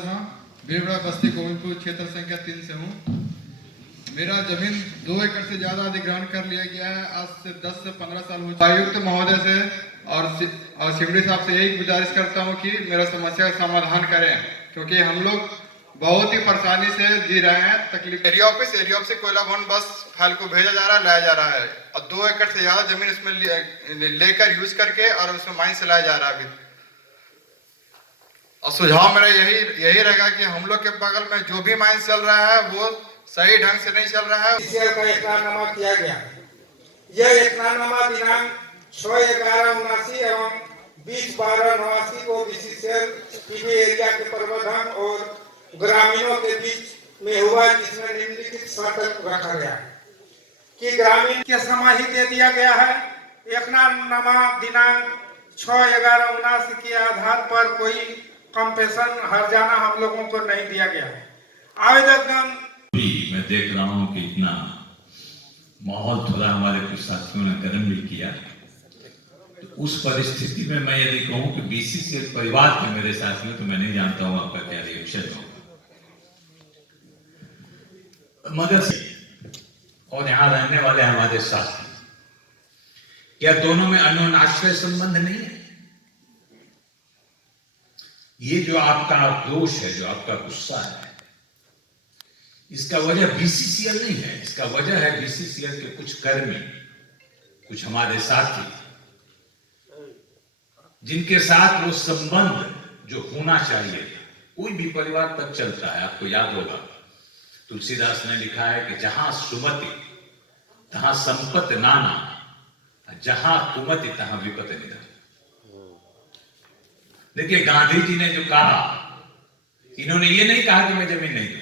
शर्मा, बीरबड़ा बस्ती गोविंदपुर क्षेत्र संख्या 3 से हूँ। मेरा जमीन 2 एकड़ से ज्यादा अधिग्रहण कर लिया गया है। आज से 10 से 15 साल हो चुके। आयुक्त महोदय से और सिमडी साहब से यही गुजारिश करता हूँ कि मेरा समस्या का समाधान करें, क्योंकि हम लोग बहुत ही परेशानी से जी रहे हैं। तकलीफ एरिया ऑफिस से कोयला भवन बस फाइल को भेजा जा रहा है, लाया जा रहा है, और 2 एकड़ से ज्यादा जमीन इसमें लेकर यूज करके और उसमें माइन से लाया जा रहा है अभी। और सुझाव मेरा यही रहेगा कि हम लोग के बगल में जो भी माइन चल रहा है वो सही ढंग से नहीं चल रहा है। बीसीसीएल का एकरारनामा किया गया। यह एकरारनामा दिनांक 6/11/79 एवं 20/12/89 को बीसीसीएल पीबी एरिया के प्रबंधन और ग्रामीणों के बीच में हुआ, जिसमें निम्नलिखित शर्त रखा गया कि ग्रामीण के समय ही दे दिया गया है। एकरारनामा दिनांक 6/11/79 के आधार पर कोई कंपेशन हर्जाना हम लोगों को नहीं दिया गया है। आवेदकगण मैं देख रहा हूं कि इतना माहौल थोड़ा हमारे कुछ साथियों ने गर्म भी किया, तो उस परिस्थिति में मैं यदि कहूं कि बीसीसीएल परिवार के मेरे साथ में, तो मैं नहीं जानता हूं आपका क्या रिएक्शन होगा, मगर और यहां रहने वाले हमारे साथी, क्या दोनों में अन्योन्य आश्रय संबंध नहीं है? ये जो आपका आक्रोश है, जो आपका गुस्सा है, इसका वजह बीसीसीएल नहीं है। इसका वजह है बीसीसीएल के कुछ कर्मी, कुछ हमारे साथी, जिनके साथ वो संबंध जो होना चाहिए। कोई भी परिवार तब चलता है, आपको याद होगा तुलसीदास ने लिखा है कि जहां सुमति तहां संपत्ति नाना, जहां कुमति तहां विपत्ति निधन। देखिए, गांधी जी ने जो कहा, इन्होंने ये नहीं कहा कि मैं जमीन नहीं दूं।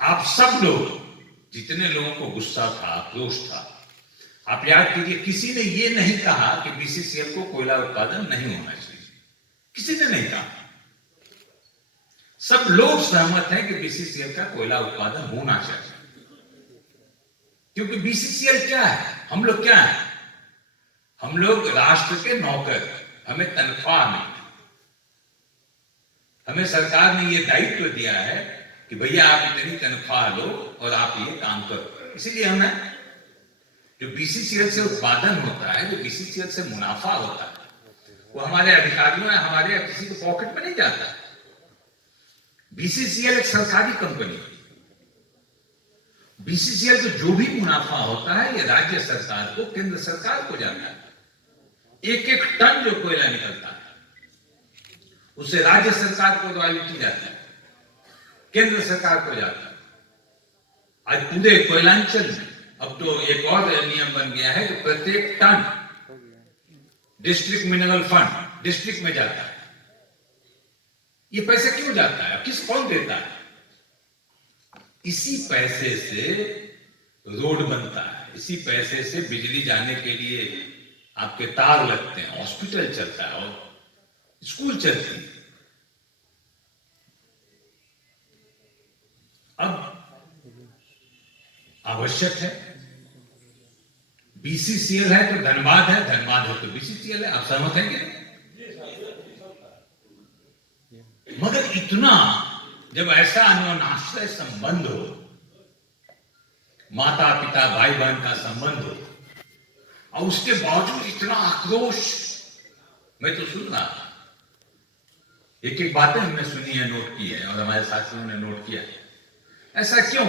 आप सब लोग, जितने लोगों को गुस्सा था, आक्रोश था, आप याद कीजिए, किसी ने ये नहीं कहा कि बीसीसीएल को कोयला उत्पादन नहीं होना चाहिए। किसी ने नहीं कहा। सब लोग सहमत हैं कि बीसीसीएल का कोयला उत्पादन होना चाहिए, क्योंकि बीसीसीएल क्या है? हम लोग क्या है? हम लोग राष्ट्र के नौकर, हमें तनख्वाह मिलती, हमें सरकार ने ये दायित्व दिया है कि भैया आप इतनी तनख्वाह लो और आप ये काम करो। इसीलिए हमें जो बीसीसीएल से उत्पादन होता है, जो बीसीसीएल से मुनाफा होता है, वो हमारे अधिकारियों या हमारे किसी के पॉकेट में नहीं जाता। बीसीसीएल एक सरकारी कंपनी है। बीसीसीएल को जो भी मुनाफा होता है, ये राज्य सरकार को, केंद्र सरकार को जाता है। एक एक टन जो कोयला निकलता है, उससे राज्य सरकार को रॉयल्टी जाता है, केंद्र सरकार को जाता है। आज पूरे कोयलांचल में अब तो एक और नियम बन गया है कि प्रत्येक ton district mineral fund district में जाता है। ये पैसा क्यों जाता है? कौन देता है? इसी पैसे से रोड बनता है, इसी पैसे से बिजली जाने के लिए आपके तार लगते हैं, हॉस्पिटल चलता है और स्कूल चलती है। अब आवश्यक है, बीसीसीएल है तो धनबाद है, धनबाद है तो बीसीसीएल है। आप सहमत हैं कि नहीं? मगर इतना, जब ऐसा अन्योन्याश्रय संबंध हो, माता पिता भाई बहन का संबंध हो, और उसके बावजूद इतना आक्रोश, मैं तो सुन रहा था। एक एक बातें हमने सुनी है, नोट की है, और हमारे साथियों ने नोट किया है। ऐसा क्यों?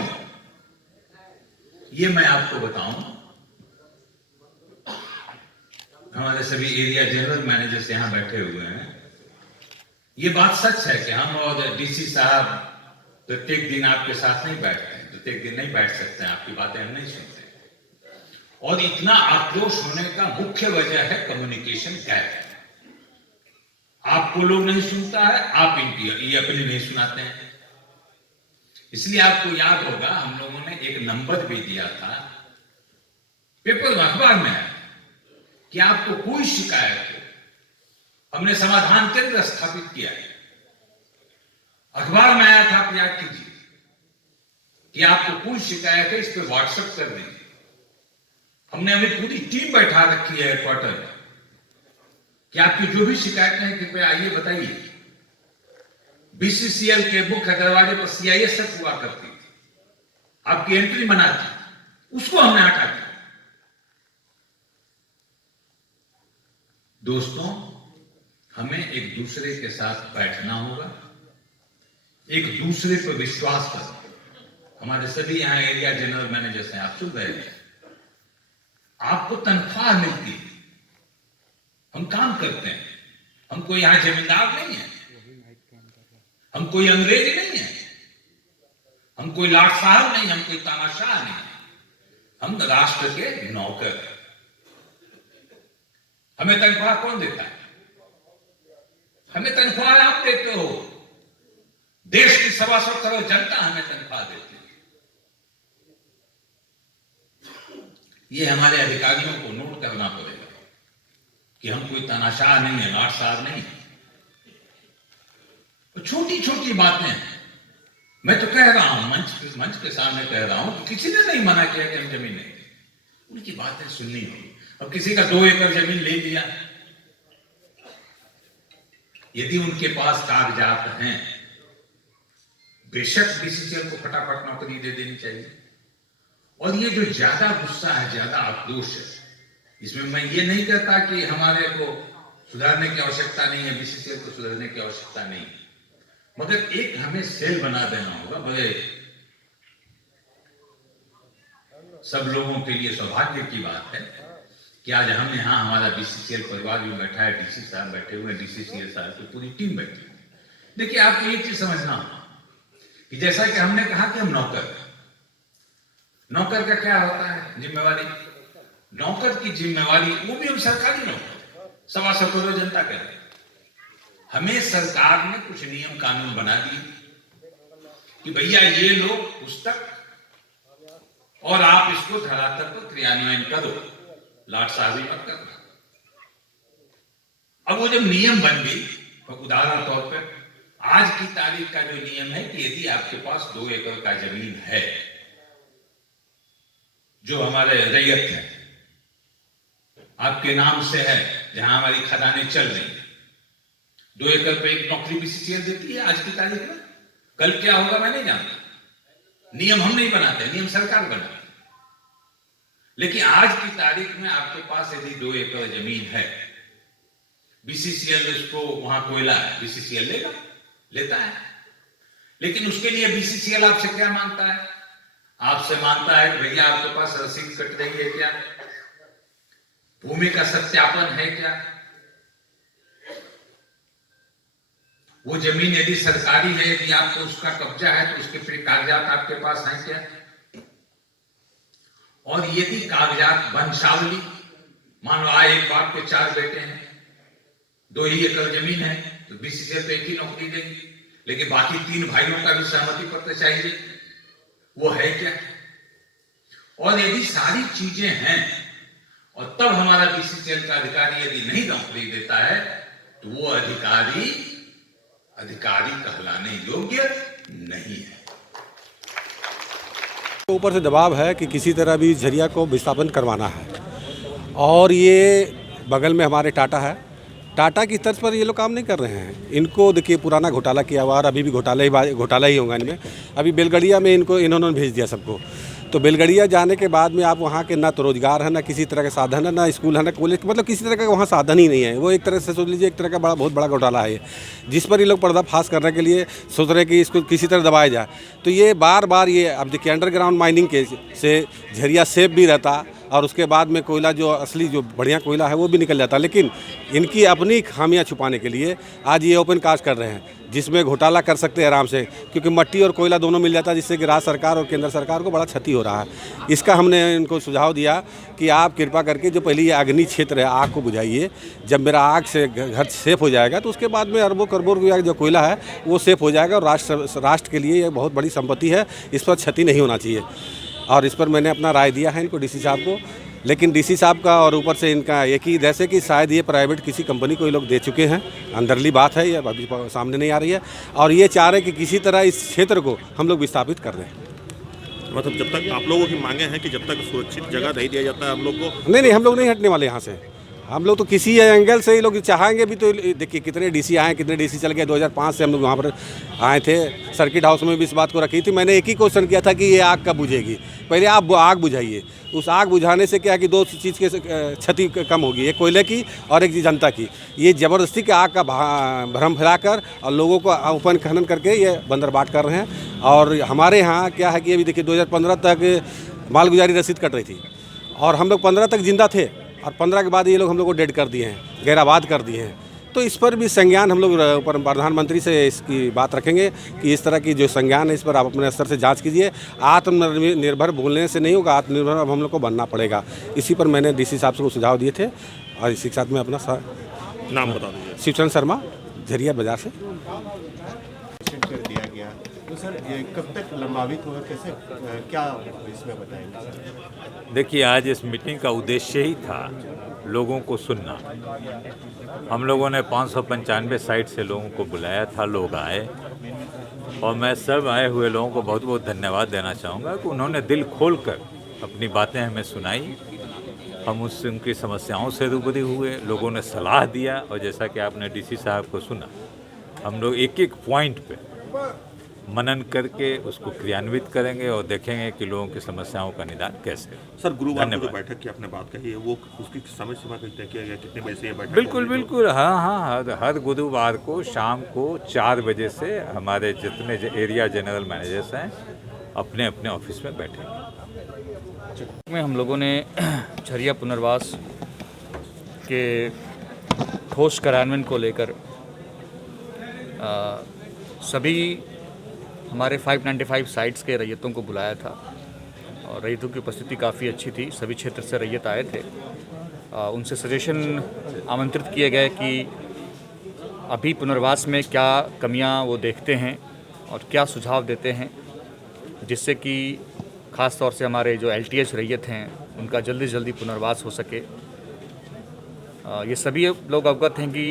ये मैं आपको बताऊं। हमारे सभी एरिया जनरल मैनेजर्स यहां बैठे हुए हैं। ये बात सच है कि हम और डीसी साहब प्रत्येक दिन आपके साथ नहीं बैठते हैं, प्रत्येक दिन नहीं बैठ सकते हैं, आपकी बातें हम नहीं सुनते। और इतना आक्रोश होने का मुख्य वजह है कम्युनिकेशन गैप। आपको लोग नहीं सुनता है, आप इनकी ये अपनी नहीं सुनाते हैं। इसलिए आपको याद होगा, हम लोगों ने एक नंबर भी दिया था, पेपर अखबार में है कि आपको कोई शिकायत हो, हमने समाधान केंद्र स्थापित किया है। अखबार में आया था, आप याद कीजिए, कि आपको कोई शिकायत है, इस पर व्हाट्सएप कर दीजिए। हमने अभी पूरी टीम बैठा रखी है हेडक्वार्टर में कि आपकी जो भी शिकायतें हैं, कृपया आइए बताइए। बीसीसीएल के मुख्य दरवाजे पर सीआईएसएफ हुआ करती थी, आपकी एंट्री मना थी, उसको हमने हटा दिया। दोस्तों, हमें एक दूसरे के साथ बैठना होगा, एक दूसरे पर विश्वास करना। हमारे सभी यहां एरिया जनरल मैनेजर्स हैं, आप सुन रहे हैं, आपको तनख्वाह मिलती है, हम काम करते हैं, हम कोई यहां जमींदार नहीं है, हम कोई अंग्रेज नहीं है, हम कोई लाट साहब नहीं, हम कोई तानाशाह नहीं, हम राष्ट्र के नौकर हैं। हमें तनख्वाह कौन देता है? हमें तनख्वाह आप देते हो, देश की 125 करोड़ जनता हमें तनख्वाह देती है। ये हमारे अधिकारियों को नोट करना पड़ेगा कि हम कोई तानाशाह नहीं है, लाट साहब नहीं। तो छोटी छोटी बातें मैं तो कह रहा हूं, मंच के सामने कह रहा हूं कि किसी ने नहीं मना किया कि हम जमीन नहीं, उनकी बातें सुननी होगी। अब किसी का 2 एकड़ जमीन ले लिया, यदि उनके पास कागजात हैं, बेशक बीसीसीएल को फटाफट नौकरी दे देनी चाहिए। और ये जो ज्यादा गुस्सा है, ज्यादा आक्रोश है, इसमें मैं ये नहीं कहता कि हमारे को सुधारने की आवश्यकता नहीं है, बीसीसीएल को सुधारने की आवश्यकता नहीं है, मगर एक हमें सेल बना देना होगा। बड़े सब लोगों के लिए सौभाग्य की बात है कि आज हम यहाँ, हमारा बीसीसीएल परिवार भी बैठा है, डीसी साहब बैठे हुए हैं, डीसीसीएल साहब की पूरी टीम बैठी है। देखिए, आपको एक चीज समझना कि जैसा कि हमने कहा कि हम नौकर का क्या होता है जिम्मेवारी? नौकर की जिम्मेवारी, वो भी हम सरकारी नौकर, 125 करोड़ जनता कह रहे। हमें सरकार ने कुछ नियम कानून बना दिए कि भैया ये लो पुस्तक और आप इसको धरातल पर क्रियान्वयन करो, लाट साहबी मत करना। अब वो जब नियम बन गई, तो उदाहरण तौर पर आज की तारीख का जो नियम है कि यदि आपके पास 2 एकड़ का जमीन है, जो हमारे रैयत है, आपके नाम से है, जहां हमारी खदानें चल रही है, 2 एकड़ पे एक नौकरी बीसीसीएल देती है आज की तारीख में। कल क्या होगा मैं नहीं जानता, नियम हम नहीं बनाते, नियम सरकार बनाती है। लेकिन आज की तारीख में आपके पास यदि 2 एकड़ जमीन है, बीसीसीएल इसको, वहां कोयला है, बीसीसीएल लेता है, लेकिन उसके लिए बीसीसीएल आपसे क्या मांगता है? आपसे मांगता है कि भैया आपके पास रसीद कट रही है क्या, भूमि का सत्यापन है क्या, वो जमीन यदि सरकारी है, यदि आपको उसका कब्जा है तो उसके कागजात आपके पास हैं क्या? और यदि कागजात वंशावली, मान लो एक बाप के 4 बेटे हैं, 2 ही एकड़ जमीन है, तो बीसीसीएल तो एक ही नौकरी देगी, लेकिन बाकी 3 भाइयों का भी सहमति पत्र चाहिए, वो है क्या? और यदि सारी चीजें हैं और तब हमारा बीसीसीएल का अधिकारी यदि नहीं नौकरी देता है, तो वो अधिकारी कहलाने योग्य नहीं है। ऊपर से दबाव है कि किसी तरह भी झरिया को विस्थापन करवाना है, और ये बगल में हमारे टाटा है, टाटा की तर्ज पर ये लोग काम नहीं कर रहे हैं। इनको देखिए, पुराना घोटाला किया हुआ और अभी भी घोटाला ही होगा इनमें। अभी बेलगड़िया में इन्होंने भेज दिया सबको, तो बेलगड़िया जाने के बाद में आप वहाँ के ना तो रोजगार है, ना किसी तरह का साधन है, ना स्कूल है, ना कॉलेज, मतलब किसी तरह का वहाँ साधन ही नहीं है। वो एक तरह से सोच लीजिए एक तरह का बहुत बड़ा घोटाला है ये, जिस पर ये लोग पर्दाफाश करने के लिए सोच रहे हैं कि इसको किसी तरह दबाया जाए। तो ये बार ये, अब देखिए अंडरग्राउंड माइनिंग के से झरिया सेफ भी रहता और उसके बाद में कोयला, जो असली जो बढ़िया कोयला है, वो भी निकल जाता। लेकिन इनकी अपनी खामियां छुपाने के लिए आज ये ओपन कास्ट कर रहे हैं, जिसमें घोटाला कर सकते हैं आराम से, क्योंकि मट्टी और कोयला दोनों मिल जाता है, जिससे कि राज्य सरकार और केंद्र सरकार को बड़ा क्षति हो रहा है। इसका हमने इनको सुझाव दिया कि आप कृपा करके जो पहले ये अग्नि क्षेत्र है, आग को बुझाइए। जब मेरा आग से घर सेफ हो जाएगा तो उसके बाद में अरबों करोड़ों रुपया जो कोयला है वो सेफ हो जाएगा, और राष्ट्र के लिए ये बहुत बड़ी संपत्ति है, इस पर क्षति नहीं होना चाहिए। और इस पर मैंने अपना राय दिया है इनको, डीसी साहब को। लेकिन डीसी साहब का और ऊपर से इनका एक ही, जैसे कि शायद ये प्राइवेट किसी कंपनी को ये लोग दे चुके हैं, अंदरली बात है, ये अभी सामने नहीं आ रही है, और ये चाह रहे हैं कि किसी तरह इस क्षेत्र को हम लोग विस्थापित कर दें। मतलब जब तक आप लोगों की मांगे हैं कि जब तक सुरक्षित जगह नहीं दिया जाता है हम लोग को, नहीं, हम लोग नहीं हटने वाले यहाँ से। हम लोग तो किसी एंगल से ही लोग चाहेंगे भी तो देखिए कितने डीसी आए, कितने डीसी चल गए। 2005 से हम लोग वहाँ पर आए थे, सर्किट हाउस में भी इस बात को रखी थी। मैंने एक ही क्वेश्चन किया था कि ये आग कब बुझेगी, पहले आप आग बुझाइए। उस आग बुझाने से क्या है कि दो चीज़ के क्षति कम होगी, एक कोयले की और एक जनता की। ये ज़बरदस्ती के आग का भ्रम फैलाकर और लोगों को उपन खनन करके ये बंदर बाट कर रहे हैं। और हमारे यहाँ क्या है कि अभी देखिए 2015 तक मालगुजारी रसीद कट रही थी और हम लोग 15 तक जिंदा थे और 15 के बाद ये लोग हम लोग को डेड कर दिए हैं, गैराबाद कर दिए हैं। तो इस पर भी संज्ञान हम लोग प्रधानमंत्री से इसकी बात रखेंगे कि इस तरह की जो संज्ञान है इस पर आप अपने स्तर से जांच कीजिए। आत्मनिर्भर बोलने से नहीं होगा, आत्मनिर्भर अब हम लोग को बनना पड़ेगा। इसी पर मैंने डीसी साहब से सुझाव दिए थे और इसी के साथ में अपना नाम बता दीजिए। शिवचरण शर्मा, झरिया बाजार से। कर दिया गया तो सर ये कब तक लंबावित होगा, कैसे क्या इसमें बताएंगे? देखिए, आज इस मीटिंग का उद्देश्य ही था लोगों को सुनना। हम लोगों ने 595 साइट से लोगों को बुलाया था, लोग आए और मैं सब आए हुए लोगों को बहुत बहुत धन्यवाद देना चाहूँगा कि उन्होंने दिल खोलकर अपनी बातें हमें सुनाई। हम उनकी समस्याओं से रूबरू हुए, लोगों ने सलाह दिया और जैसा कि आपने डीसी साहब को सुना, हम लोग एक एक पॉइंट पे मनन करके उसको क्रियान्वित करेंगे और देखेंगे कि लोगों की समस्याओं का निदान कैसे। सर गुरुवार को जो बैठक की आपने बात कही है वो उसकी समय सीमा तय किया गया, कितने बजे से ये बैठक? बिल्कुल हाँ, हर गुरुवार को शाम को 4 बजे से हमारे जितने एरिया जनरल मैनेजर्स हैं अपने अपने ऑफिस में बैठेंगे। में हम लोगों ने झरिया पुनर्वास के ठोस कार्यान्वयन को लेकर सभी हमारे 595 साइट्स के रैयतों को बुलाया था और रैयतों की उपस्थिति काफ़ी अच्छी थी। सभी क्षेत्र से रैयत आए थे। उनसे सजेशन आमंत्रित किए गए कि अभी पुनर्वास में क्या कमियां वो देखते हैं और क्या सुझाव देते हैं, जिससे कि ख़ास तौर से हमारे जो LTH रैयत हैं उनका जल्दी से जल्दी पुनर्वास हो सके। ये सभी लोग अवगत हैं कि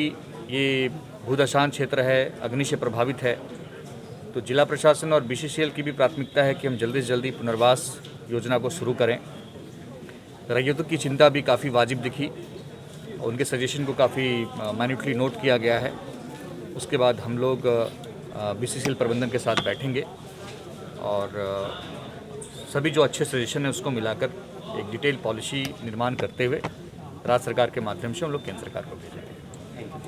ये भूदशान क्षेत्र है, अग्नि से प्रभावित है, तो जिला प्रशासन और BCCL की भी प्राथमिकता है कि हम जल्दी से जल्दी पुनर्वास योजना को शुरू करें। रैयतों की चिंता भी काफ़ी वाजिब दिखी, उनके सजेशन को काफ़ी माइन्यूटली नोट किया गया है। उसके बाद हम लोग BCCL प्रबंधन के साथ बैठेंगे और सभी जो अच्छे सजेशन है उसको मिलाकर एक डिटेल पॉलिसी निर्माण करते हुए राज्य सरकार के माध्यम से हम लोग केंद्र सरकार को भेजेंगे।